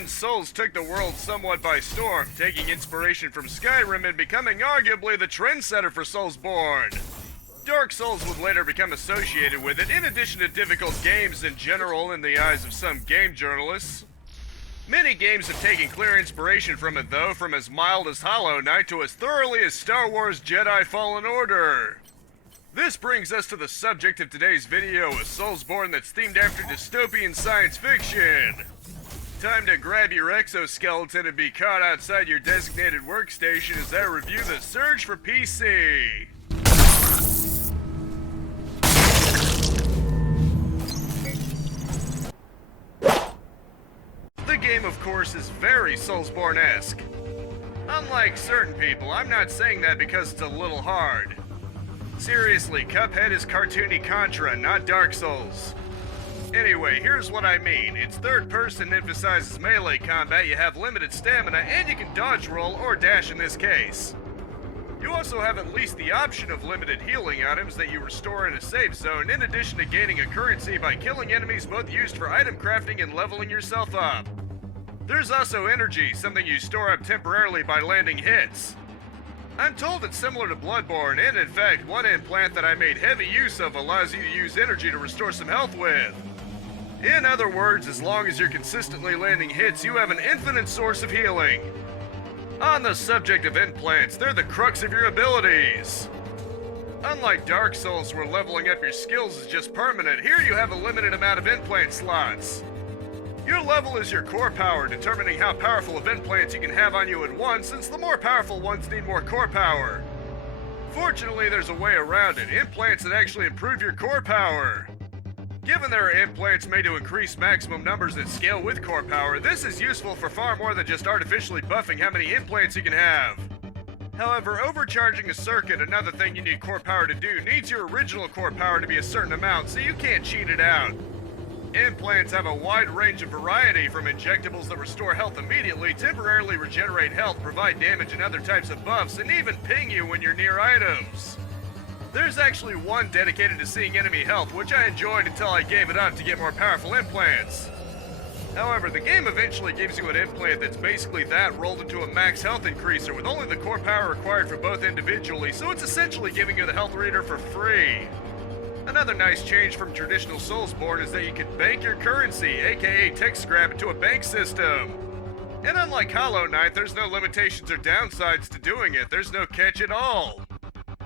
Demon's Souls took the world somewhat by storm, taking inspiration from Skyrim and becoming arguably the trendsetter for Soulsborne. Dark Souls would later become associated with it, in addition to difficult games in general in the eyes of some game journalists. Many games have taken clear inspiration from it though, from as mild as Hollow Knight to as thoroughly as Star Wars Jedi Fallen Order. This brings us to the subject of today's video, a Soulsborne that's themed after dystopian science fiction. Time to grab your exoskeleton and be caught outside your designated workstation as I review the Surge for PC. The game, of course, is very Soulsborne-esque. Unlike certain people, I'm not saying that because it's a little hard. Seriously, Cuphead is cartoony Contra, not Dark Souls. Anyway, here's what I mean. It's third person, emphasizes melee combat, you have limited stamina, and you can dodge roll or dash in this case. You also have at least the option of limited healing items that you restore in a safe zone, in addition to gaining a currency by killing enemies both used for item crafting and leveling yourself up. There's also energy, something you store up temporarily by landing hits. I'm told it's similar to Bloodborne, and in fact, one implant that I made heavy use of allows you to use energy to restore some health with. In other words, as long as you're consistently landing hits, you have an infinite source of healing. On the subject of implants, they're the crux of your abilities. Unlike Dark Souls, where leveling up your skills is just permanent, here you have a limited amount of implant slots. Your level is your core power, determining how powerful of implants you can have on you at once, since the more powerful ones need more core power. Fortunately, there's a way around it, implants that actually improve your core power. Given there are implants made to increase maximum numbers that scale with core power, this is useful for far more than just artificially buffing how many implants you can have. However, overcharging a circuit, another thing you need core power to do, needs your original core power to be a certain amount, so you can't cheat it out. Implants have a wide range of variety, from injectables that restore health immediately, temporarily regenerate health, provide damage and other types of buffs, and even ping you when you're near items. There's actually one dedicated to seeing enemy health, which I enjoyed until I gave it up to get more powerful implants. However, the game eventually gives you an implant that's basically that rolled into a max health increaser with only the core power required for both individually, so it's essentially giving you the health reader for free. Another nice change from traditional Soulsborne is that you can bank your currency, aka tech scrap, into a bank system. And unlike Hollow Knight, there's no limitations or downsides to doing it, there's no catch at all.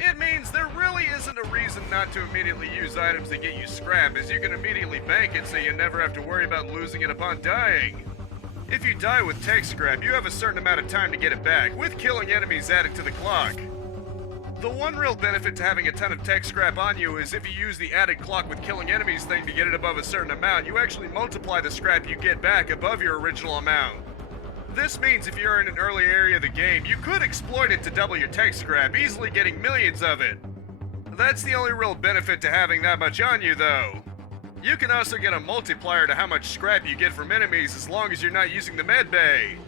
It means there really isn't a reason not to immediately use items that get you scrap, as you can immediately bank it so you never have to worry about losing it upon dying. If you die with tech scrap, you have a certain amount of time to get it back, with killing enemies added to the clock. The one real benefit to having a ton of tech scrap on you is if you use the added clock with killing enemies thing to get it above a certain amount, you actually multiply the scrap you get back above your original amount. This means if you're in an early area of the game, you could exploit it to double your tech scrap, easily getting millions of it. That's the only real benefit to having that much on you though. You can also get a multiplier to how much scrap you get from enemies as long as you're not using the medbay.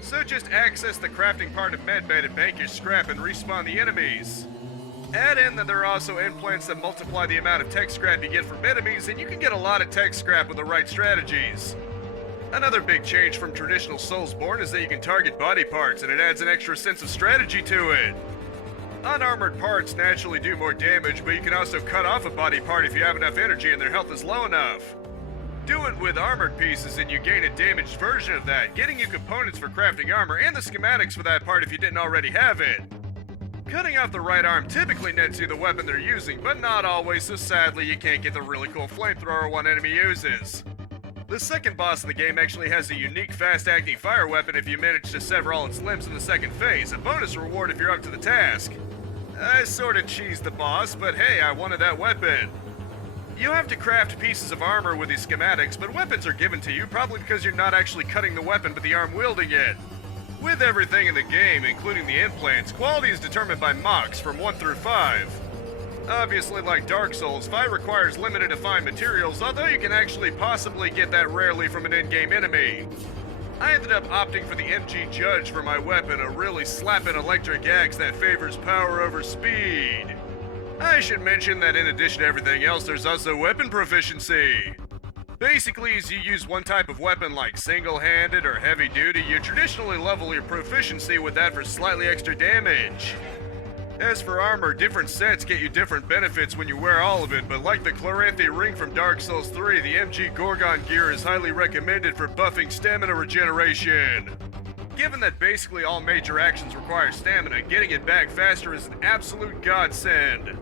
So just access the crafting part of medbay to bank your scrap and respawn the enemies. Add in that there are also implants that multiply the amount of tech scrap you get from enemies, and you can get a lot of tech scrap with the right strategies. Another big change from traditional Soulsborne is that you can target body parts, and it adds an extra sense of strategy to it. Unarmored parts naturally do more damage, but you can also cut off a body part if you have enough energy and their health is low enough. Do it with armored pieces and you gain a damaged version of that, getting you components for crafting armor and the schematics for that part if you didn't already have it. Cutting off the right arm typically nets you the weapon they're using, but not always, so sadly you can't get the really cool flamethrower one enemy uses. The second boss of the game actually has a unique fast-acting fire weapon if you manage to sever all its limbs in the second phase, a bonus reward if you're up to the task. I sorta cheesed the boss, but hey, I wanted that weapon. You have to craft pieces of armor with these schematics, but weapons are given to you probably because you're not actually cutting the weapon but the arm wielding it. With everything in the game, including the implants, quality is determined by mocks from 1 through 5. Obviously, like Dark Souls, 5 requires limited to find materials, although you can actually possibly get that rarely from an in-game enemy. I ended up opting for the MG Judge for my weapon, a really slapping electric axe that favors power over speed. I should mention that in addition to everything else, there's also weapon proficiency. Basically, as you use one type of weapon like single-handed or heavy duty, you traditionally level your proficiency with that for slightly extra damage. As for armor, different sets get you different benefits when you wear all of it, but like the Chloranthe ring from Dark Souls 3, the MG Gorgon gear is highly recommended for buffing stamina regeneration. Given that basically all major actions require stamina, getting it back faster is an absolute godsend.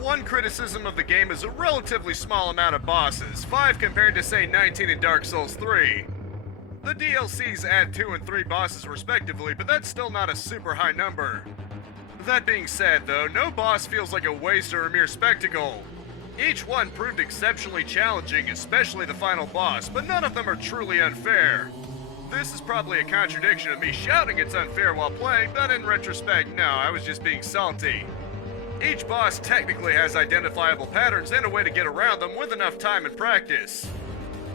One criticism of the game is a relatively small amount of bosses, 5 compared to say 19 in Dark Souls 3. The DLCs add 2 and 3 bosses respectively, but that's still not a super high number. That being said though, no boss feels like a waste or a mere spectacle. Each one proved exceptionally challenging, especially the final boss, but none of them are truly unfair. This is probably a contradiction of me shouting it's unfair while playing, but in retrospect, no, I was just being salty. Each boss technically has identifiable patterns and a way to get around them with enough time and practice.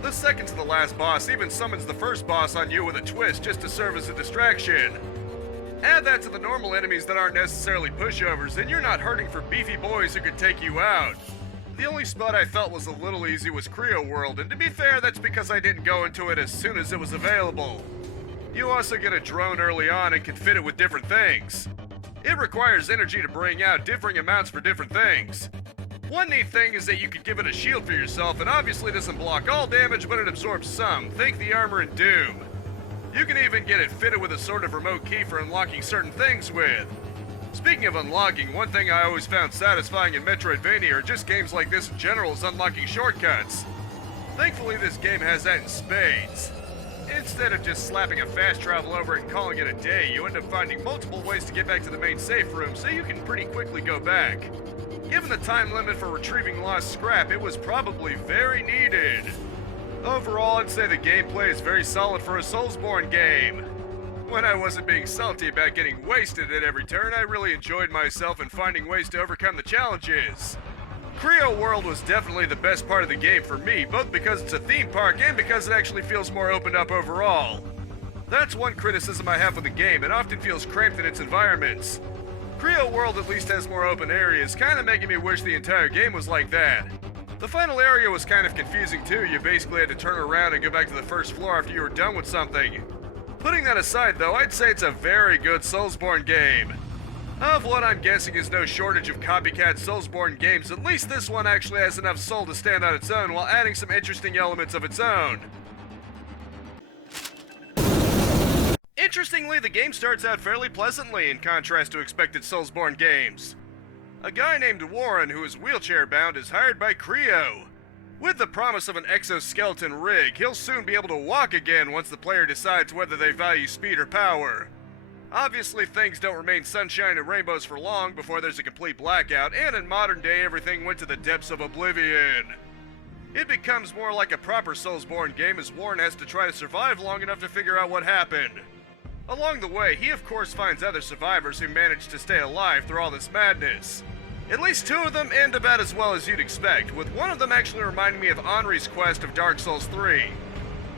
The second to the last boss even summons the first boss on you with a twist just to serve as a distraction. Add that to the normal enemies that aren't necessarily pushovers, and you're not hurting for beefy boys who could take you out. The only spot I felt was a little easy was Creo World, and to be fair, that's because I didn't go into it as soon as it was available. You also get a drone early on and can fit it with different things. It requires energy to bring out differing amounts for different things. One neat thing is that you could give it a shield for yourself, and obviously doesn't block all damage, but it absorbs some. Think the armor in Doom. You can even get it fitted with a sort of remote key for unlocking certain things with. Speaking of unlocking, one thing I always found satisfying in Metroidvania or just games like this in general is unlocking shortcuts. Thankfully this game has that in spades. Instead of just slapping a fast travel over it and calling it a day, you end up finding multiple ways to get back to the main safe room, so you can pretty quickly go back. Given the time limit for retrieving lost scrap, it was probably very needed. Overall, I'd say the gameplay is very solid for a Soulsborne game. When I wasn't being salty about getting wasted at every turn, I really enjoyed myself and finding ways to overcome the challenges. Creo World was definitely the best part of the game for me, both because it's a theme park and because it actually feels more opened up overall. That's one criticism I have with the game, it often feels cramped in its environments. Creo World at least has more open areas, kinda making me wish the entire game was like that. The final area was kind of confusing too, you basically had to turn around and go back to the first floor after you were done with something. Putting that aside though, I'd say it's a very good Soulsborne game. Of what I'm guessing is no shortage of copycat Soulsborne games, at least this one actually has enough soul to stand on its own while adding some interesting elements of its own. Interestingly, the game starts out fairly pleasantly in contrast to expected Soulsborne games. A guy named Warren, who is wheelchair-bound, is hired by Creo. With the promise of an exoskeleton rig, he'll soon be able to walk again once the player decides whether they value speed or power. Obviously, things don't remain sunshine and rainbows for long before there's a complete blackout, and in modern day, everything went to the depths of oblivion. It becomes more like a proper Soulsborne game as Warren has to try to survive long enough to figure out what happened. Along the way, he of course finds other survivors who manage to stay alive through all this madness. At least 2 of them end about as well as you'd expect, with one of them actually reminding me of Henri's quest of Dark Souls 3.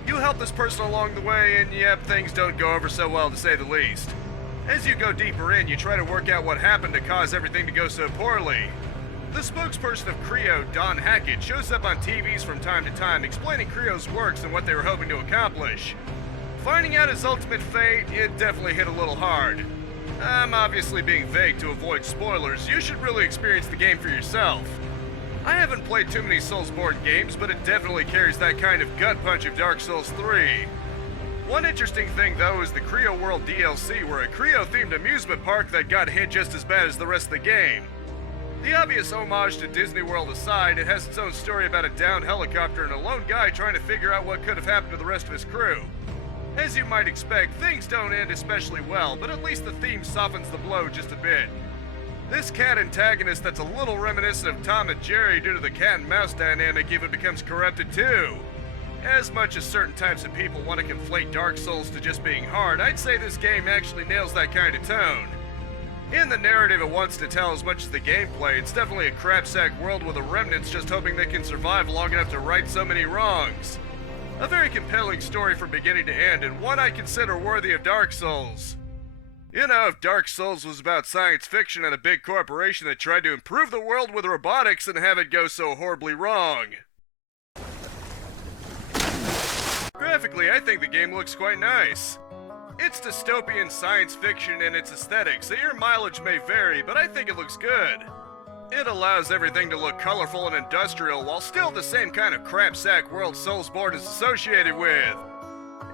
You help this person along the way, and yep, things don't go over so well to say the least. As you go deeper in, you try to work out what happened to cause everything to go so poorly. The spokesperson of Creo, Don Hackett, shows up on TVs from time to time explaining Creo's works and what they were hoping to accomplish. Finding out his ultimate fate, it definitely hit a little hard. I'm obviously being vague to avoid spoilers, you should really experience the game for yourself. I haven't played too many Soulsborne games, but it definitely carries that kind of gut punch of Dark Souls 3. One interesting thing though is the Creo World DLC, where a Creo-themed amusement park that got hit just as bad as the rest of the game. The obvious homage to Disney World aside, it has its own story about a downed helicopter and a lone guy trying to figure out what could have happened to the rest of his crew. As you might expect, things don't end especially well, but at least the theme softens the blow just a bit. This cat antagonist that's a little reminiscent of Tom and Jerry due to the cat and mouse dynamic even becomes corrupted too. As much as certain types of people want to conflate Dark Souls to just being hard, I'd say this game actually nails that kind of tone. In the narrative it wants to tell as much as the gameplay, it's definitely a crapsack world with the remnants just hoping they can survive long enough to right so many wrongs. A very compelling story from beginning to end, and one I consider worthy of Dark Souls. You know, if Dark Souls was about science fiction and a big corporation that tried to improve the world with robotics and have it go so horribly wrong. Graphically, I think the game looks quite nice. It's dystopian science fiction in its aesthetics, so your mileage may vary, but I think it looks good. It allows everything to look colorful and industrial while still the same kind of crapsack world Soulsborne is associated with.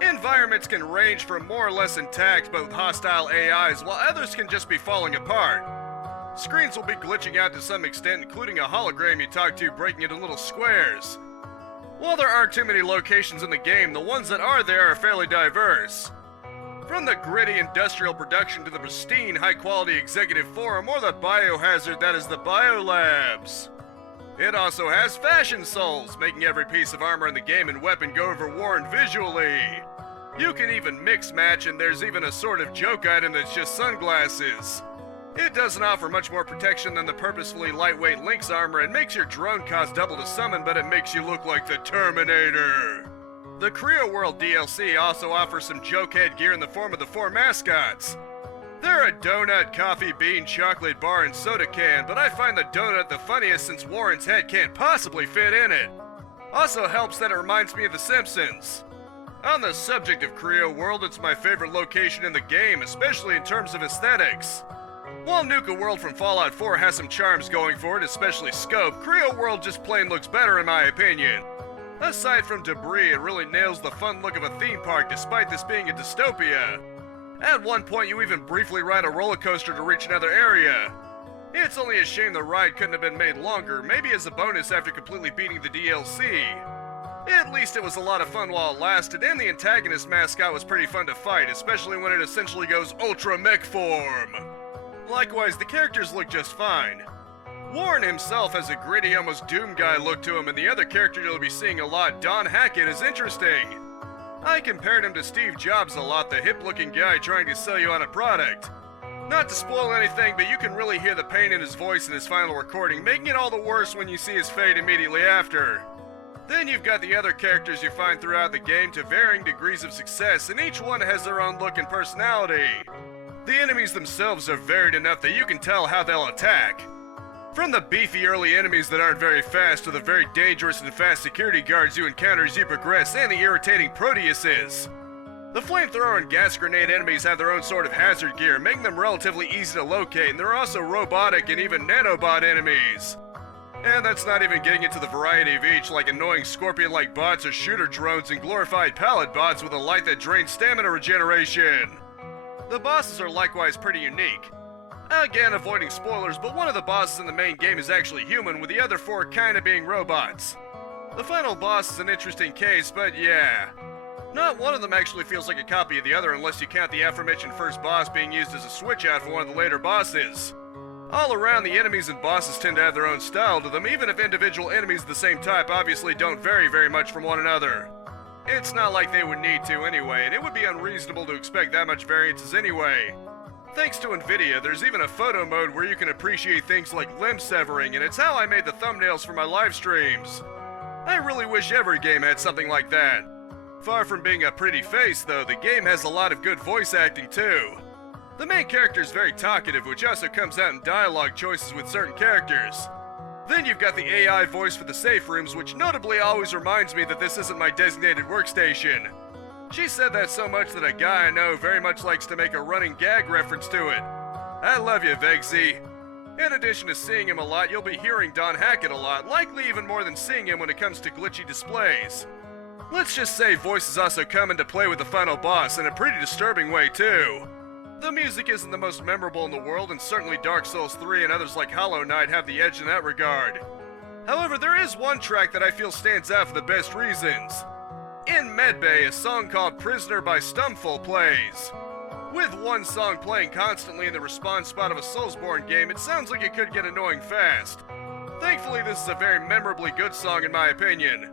Environments can range from more or less intact but with hostile AIs, while others can just be falling apart. Screens will be glitching out to some extent, including a hologram you talk to breaking into little squares. While there aren't too many locations in the game, the ones that are there are fairly diverse. From the gritty industrial production to the pristine high-quality executive forum or the biohazard that is the biolabs. It also has fashion souls, making every piece of armor in the game and weapon go overworn visually. You can even mix match, and there's even a sort of joke item that's just sunglasses. It doesn't offer much more protection than the purposefully lightweight Lynx armor and makes your drone cost double to summon, but it makes you look like the Terminator. The Creo World DLC also offers some joke headgear in the form of the 4 mascots. They're a donut, coffee bean, chocolate bar, and soda can, but I find the donut the funniest since Warren's head can't possibly fit in it. Also helps that it reminds me of The Simpsons. On the subject of Creo World, it's my favorite location in the game, especially in terms of aesthetics. While Nuka World from Fallout 4 has some charms going for it, especially scope, Creo World just plain looks better in my opinion. Aside from debris, it really nails the fun look of a theme park despite this being a dystopia. At one point, you even briefly ride a roller coaster to reach another area. It's only a shame the ride couldn't have been made longer, maybe as a bonus after completely beating the DLC. At least it was a lot of fun while it lasted, and the antagonist mascot was pretty fun to fight, especially when it essentially goes Ultra Mech form. Likewise, the characters look just fine. Warren himself has a gritty, almost Doom guy look to him, and the other character you'll be seeing a lot, Don Hackett, is interesting. I compared him to Steve Jobs a lot, the hip-looking guy trying to sell you on a product. Not to spoil anything, but you can really hear the pain in his voice in his final recording, making it all the worse when you see his fate immediately after. Then you've got the other characters you find throughout the game to varying degrees of success, and each one has their own look and personality. The enemies themselves are varied enough that you can tell how they'll attack. From the beefy early enemies that aren't very fast to the very dangerous and fast security guards you encounter as you progress, and the irritating Proteuses. The flamethrower and gas grenade enemies have their own sort of hazard gear, making them relatively easy to locate, and there are also robotic and even nanobot enemies. And that's not even getting into the variety of each, like annoying scorpion-like bots or shooter drones and glorified pallet bots with a light that drains stamina regeneration. The bosses are likewise pretty unique. Again, avoiding spoilers, but one of the bosses in the main game is actually human, with the other 4 kinda being robots. The final boss is an interesting case, but yeah. Not one of them actually feels like a copy of the other unless you count the aforementioned first boss being used as a switch out for one of the later bosses. All around, the enemies and bosses tend to have their own style to them, even if individual enemies of the same type obviously don't vary very much from one another. It's not like they would need to anyway, and it would be unreasonable to expect that much variances anyway. Thanks to Nvidia, there's even a photo mode where you can appreciate things like limb severing, and it's how I made the thumbnails for my live streams. I really wish every game had something like that. Far from being a pretty face, though, the game has a lot of good voice acting too. The main character is very talkative, which also comes out in dialogue choices with certain characters. Then you've got the AI voice for the safe rooms, which notably always reminds me that this isn't my designated workstation. She said that so much that a guy I know very much likes to make a running gag reference to it. I love you, Vegsy. In addition to seeing him a lot, you'll be hearing Don Hackett a lot, likely even more than seeing him when it comes to glitchy displays. Let's just say voices also come into play with the final boss in a pretty disturbing way too. The music isn't the most memorable in the world, and certainly Dark Souls 3 and others like Hollow Knight have the edge in that regard. However, there is one track that I feel stands out for the best reasons. In Medbay, a song called Prisoner by Stumful plays. With one song playing constantly in the respawn spot of a Soulsborne game, it sounds like it could get annoying fast. Thankfully, this is a very memorably good song in my opinion.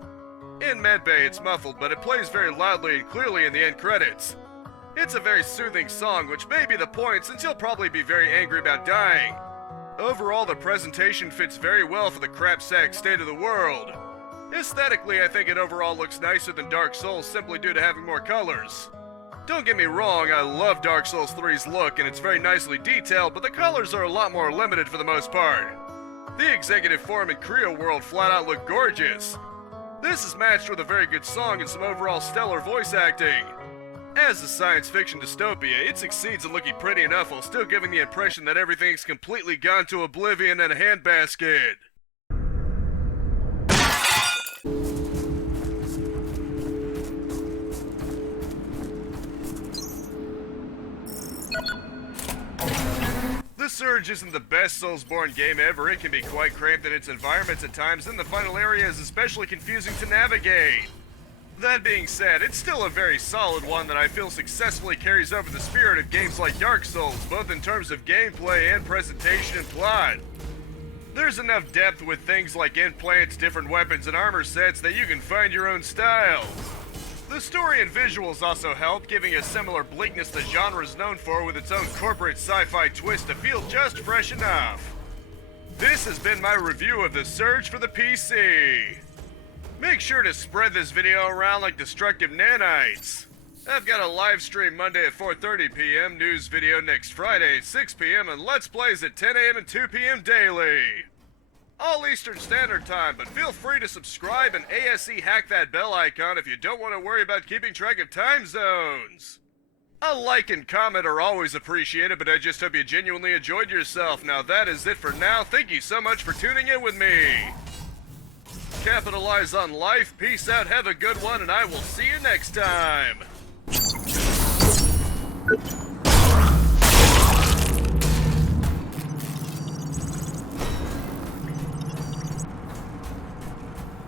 In Medbay, it's muffled, but it plays very loudly and clearly in the end credits. It's a very soothing song, which may be the point since you'll probably be very angry about dying. Overall, the presentation fits very well for the crapsack state of the world. Aesthetically, I think it overall looks nicer than Dark Souls simply due to having more colors. Don't get me wrong, I love Dark Souls 3's look and it's very nicely detailed, but the colors are a lot more limited for the most part. The executive forum in Creo World flat out look gorgeous. This is matched with a very good song and some overall stellar voice acting. As a science fiction dystopia, it succeeds in looking pretty enough while still giving the impression that everything's completely gone to oblivion in a handbasket. The Surge isn't the best Soulsborne game ever. It can be quite cramped in its environments at times, and the final area is especially confusing to navigate. That being said, it's still a very solid one that I feel successfully carries over the spirit of games like Dark Souls, both in terms of gameplay and presentation and plot. There's enough depth with things like implants, different weapons, and armor sets that you can find your own style. The story and visuals also help, giving a similar bleakness the genre is known for with its own corporate sci-fi twist to feel just fresh enough. This has been my review of The Surge for the PC. Make sure to spread this video around like destructive nanites. I've got a live stream Monday at 4:30 p.m., news video next Friday at 6 p.m., and Let's Plays at 10 a.m. and 2 p.m. daily. All Eastern Standard Time, but feel free to subscribe and ASE hack that bell icon if you don't want to worry about keeping track of time zones. A like and comment are always appreciated, but I just hope you genuinely enjoyed yourself. Now that is it for now. Thank you so much for tuning in with me. Capitalize on life, peace out, have a good one, and I will see you next time.